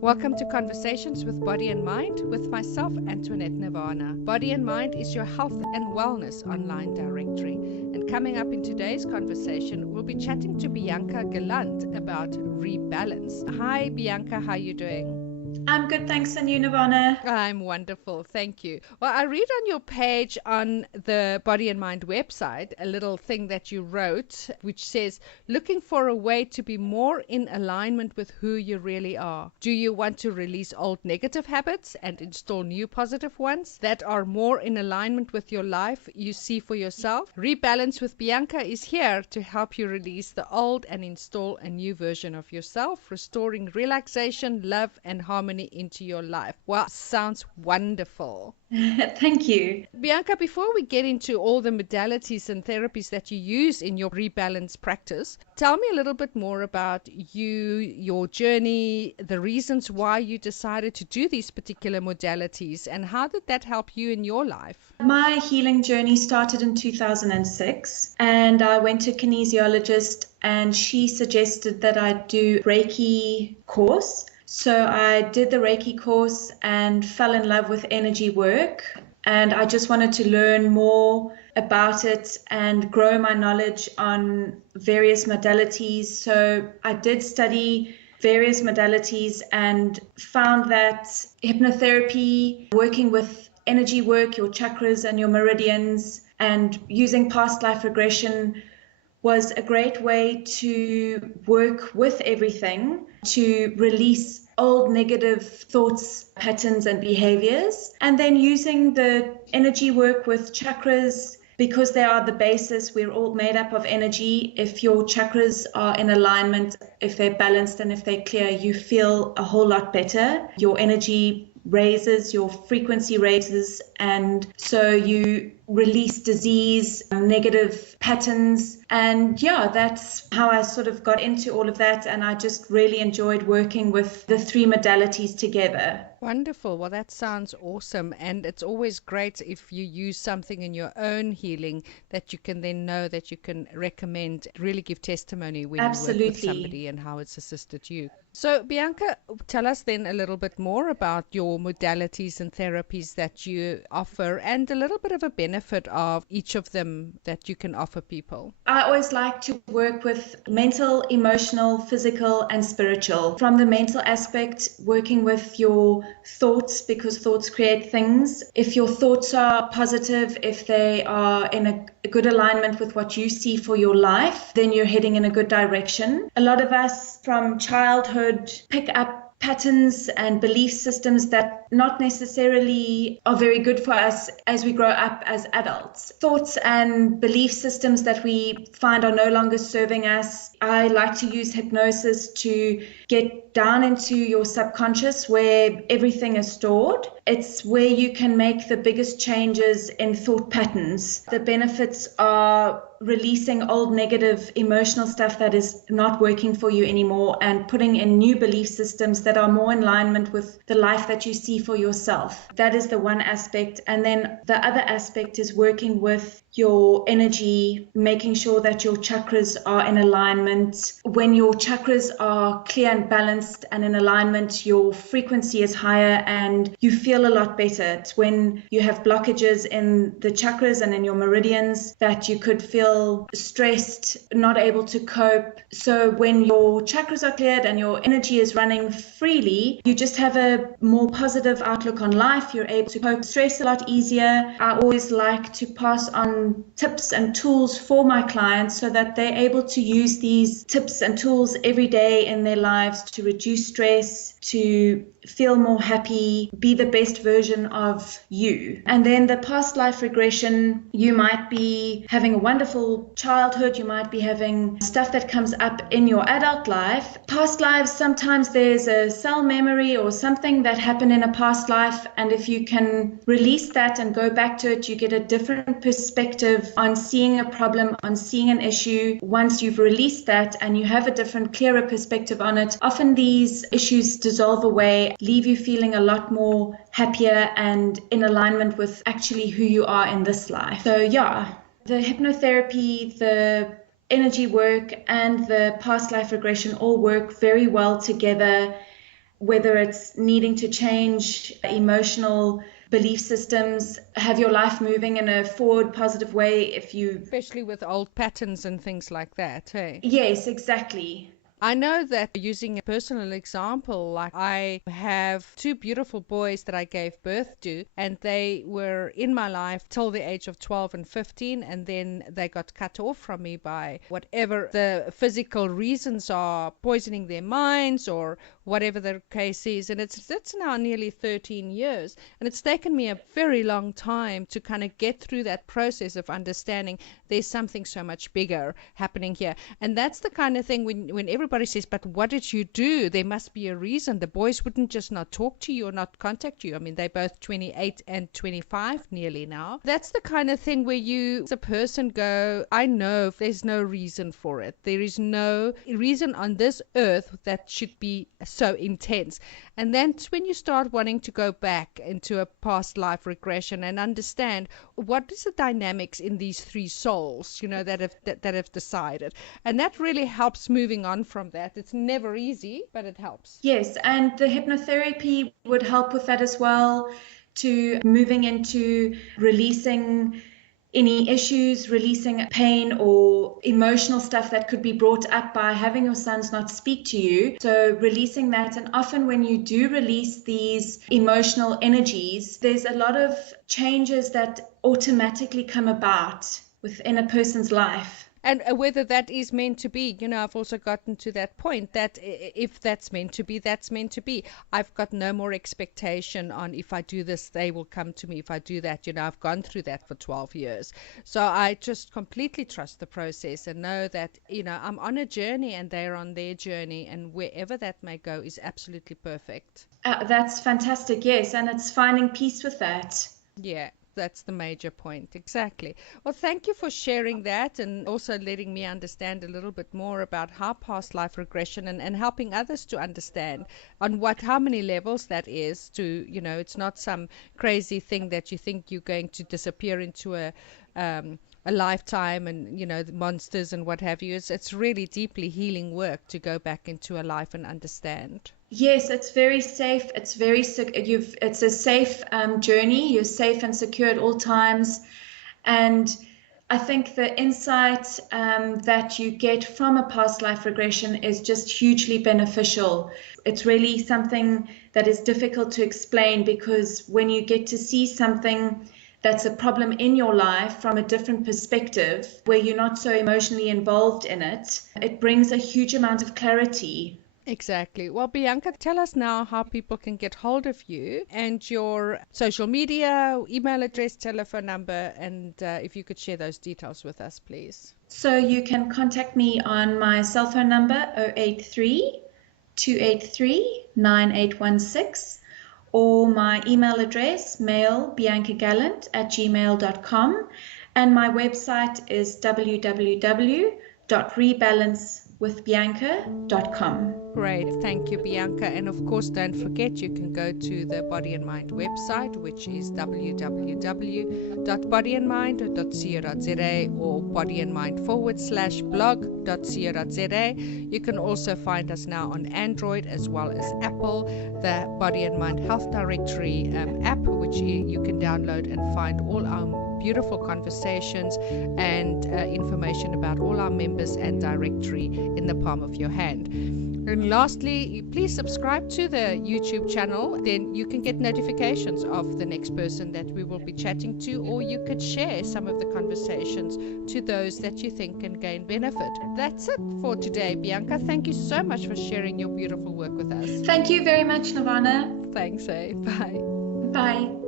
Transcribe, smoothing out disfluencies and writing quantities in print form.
Welcome to Conversations with Body and Mind with myself, Antoinette Nirvana. Body and Mind is your health and wellness online directory. And coming up in today's conversation, we'll be chatting to Bianca Gallant about rebalance. Hi Bianca, how are you doing? I'm good, thanks, and you, Nirvana? I'm wonderful, thank you. Well, I read on your page on the Body and Mind website a little thing that you wrote, which says, looking for a way to be more in alignment with who you really are. Do you want to release old negative habits and install new positive ones that are more in alignment with your life you see for yourself? Rebalance with Bianca is here to help you release the old and install a new version of yourself, restoring relaxation, love, and harmony into your life. Wow, sounds wonderful. Thank you. Bianca, before we get into all the modalities and therapies that you use in your rebalance practice, tell me a little bit more about you, your journey, the reasons why you decided to do these particular modalities, and how did that help you in your life? My healing journey started in 2006, and I went to a kinesiologist, and she suggested that I do Reiki course. So I did the Reiki course and fell in love with energy work. And I just wanted to learn more about it and grow my knowledge on various modalities. So I did study various modalities and found that hypnotherapy, working with energy work, your chakras and your meridians, and using past life regression was a great way to work with everything, to release old negative thoughts, patterns, and behaviors. And then using the energy work with chakras, because they are the basis, we're all made up of energy. If your chakras are in alignment, if they're balanced, and if they're clear, you feel a whole lot better. Your energy raises, your frequency raises, and so you release disease, negative patterns. And yeah, that's how I sort of got into all of that. And I just really enjoyed working with the three modalities together. Wonderful. Well, that sounds awesome. And it's always great if you use something in your own healing that you can then know that you can recommend, really give testimony when you work with somebody and how it's assisted you. So, Bianca, tell us then a little bit more about your modalities and therapies that you offer and a little bit of a benefit of each of them that you can offer people. I always like to work with mental, emotional, physical, and spiritual. From the mental aspect, working with your thoughts, because thoughts create things. If your thoughts are positive, if they are in a good alignment with what you see for your life, then you're heading in a good direction. A lot of us from childhood pick up patterns and belief systems that not necessarily are very good for us as we grow up as adults. Thoughts and belief systems that we find are no longer serving us. I like to use hypnosis to get down into your subconscious where everything is stored. It's where you can make the biggest changes in thought patterns. The benefits are releasing old negative emotional stuff that is not working for you anymore and putting in new belief systems that are more in alignment with the life that you see for yourself. That is the one aspect. And then the other aspect is working with your energy, making sure that your chakras are in alignment. When your chakras are clear and balanced and in alignment, your frequency is higher and you feel a lot better. It's when you have blockages in the chakras and in your meridians that you could feel stressed, not able to cope. So when your chakras are cleared and your energy is running freely, you just have a more positive outlook on life. You're able to cope stress a lot easier. I always like to pass on tips and tools for my clients so that they're able to use these tips and tools every day in their lives to reduce stress, to feel more happy, be the best version of you. And then the past life regression, you might be having a wonderful childhood, you might be having stuff that comes up in your adult life. Past lives, sometimes there's a cell memory or something that happened in a past life, and if you can release that and go back to it, you get a different perspective on seeing a problem, on seeing an issue. Once you've released that and you have a different, clearer perspective on it, often these issues dissolve away, leave you feeling a lot more happier and in alignment with actually who you are in this life. So yeah, the hypnotherapy, the energy work, and the past life regression all work very well together whether it's needing to change emotional belief systems, have your life moving in a forward, positive way if you... Especially with old patterns and things like that, hey? Yes, exactly. I know that, using a personal example, like I have two beautiful boys that I gave birth to, and they were in my life till the age of 12 and 15, and then they got cut off from me by whatever the physical reasons are, poisoning their minds or whatever the case is. And it's now nearly 13 years, and it's taken me a very long time to kind of get through that process of understanding there's something so much bigger happening here. And that's the kind of thing when everybody says, but what did you do? There must be a reason. The boys wouldn't just not talk to you or not contact you. I mean, they're both 28 and 25 nearly now. That's the kind of thing where you, as a person, go, I know there's no reason for it. There is no reason on this earth that should be so intense. And then when you start wanting to go back into a past life regression and understand what is the dynamics in these three souls, that have decided. And that really helps moving on from that. It's never easy, but it helps. Yes, and the hypnotherapy would help with that as well, to moving into releasing any issues, releasing pain or emotional stuff that could be brought up by having your sons not speak to you. So releasing that. And often when you do release these emotional energies, there's a lot of changes that automatically come about within a person's life. And whether that is meant to be, I've also gotten to that point that if that's meant to be, that's meant to be. I've got no more expectation on if I do this, they will come to me. If I do that, I've gone through that for 12 years. So I just completely trust the process and know that, I'm on a journey and they're on their journey, and wherever that may go is absolutely perfect. That's fantastic, yes. And it's finding peace with that. Yeah. That's the major point. Exactly. Well, thank you for sharing that, and also letting me understand a little bit more about how past life regression and helping others to understand on how many levels that is to, it's not some crazy thing that you think you're going to disappear into a lifetime and, the monsters and what have you. It's really deeply healing work to go back into a life and understand. Yes, it's very safe. It's it's a safe journey. You're safe and secure at all times. And I think the insight that you get from a past life regression is just hugely beneficial. It's really something that is difficult to explain, because when you get to see something that's a problem in your life from a different perspective, where you're not so emotionally involved in it, it brings a huge amount of clarity. Exactly. Well, Bianca, tell us now how people can get hold of you and your social media, email address, telephone number, and if you could share those details with us, please. So you can contact me on my cell phone number, 083-283-9816, or my email address, mail.biancagallant@gmail.com, and my website is www.rebalancewithbianca.com. Great. Thank you, Bianca. And of course, don't forget, you can go to the Body and Mind website, which is www.bodyandmind.co.za or bodyandmind/blog.co.za. You can also find us now on Android as well as Apple, the Body and Mind Health Directory app, which you can download and find all our beautiful conversations and information about all our members and directory in the palm of your hand. And lastly, please subscribe to the YouTube channel. Then you can get notifications of the next person that we will be chatting to, or you could share some of the conversations to those that you think can gain benefit. That's it for today, Bianca. Thank you so much for sharing your beautiful work with us. Thank you very much, Nirvana. Thanks, Bye. Bye.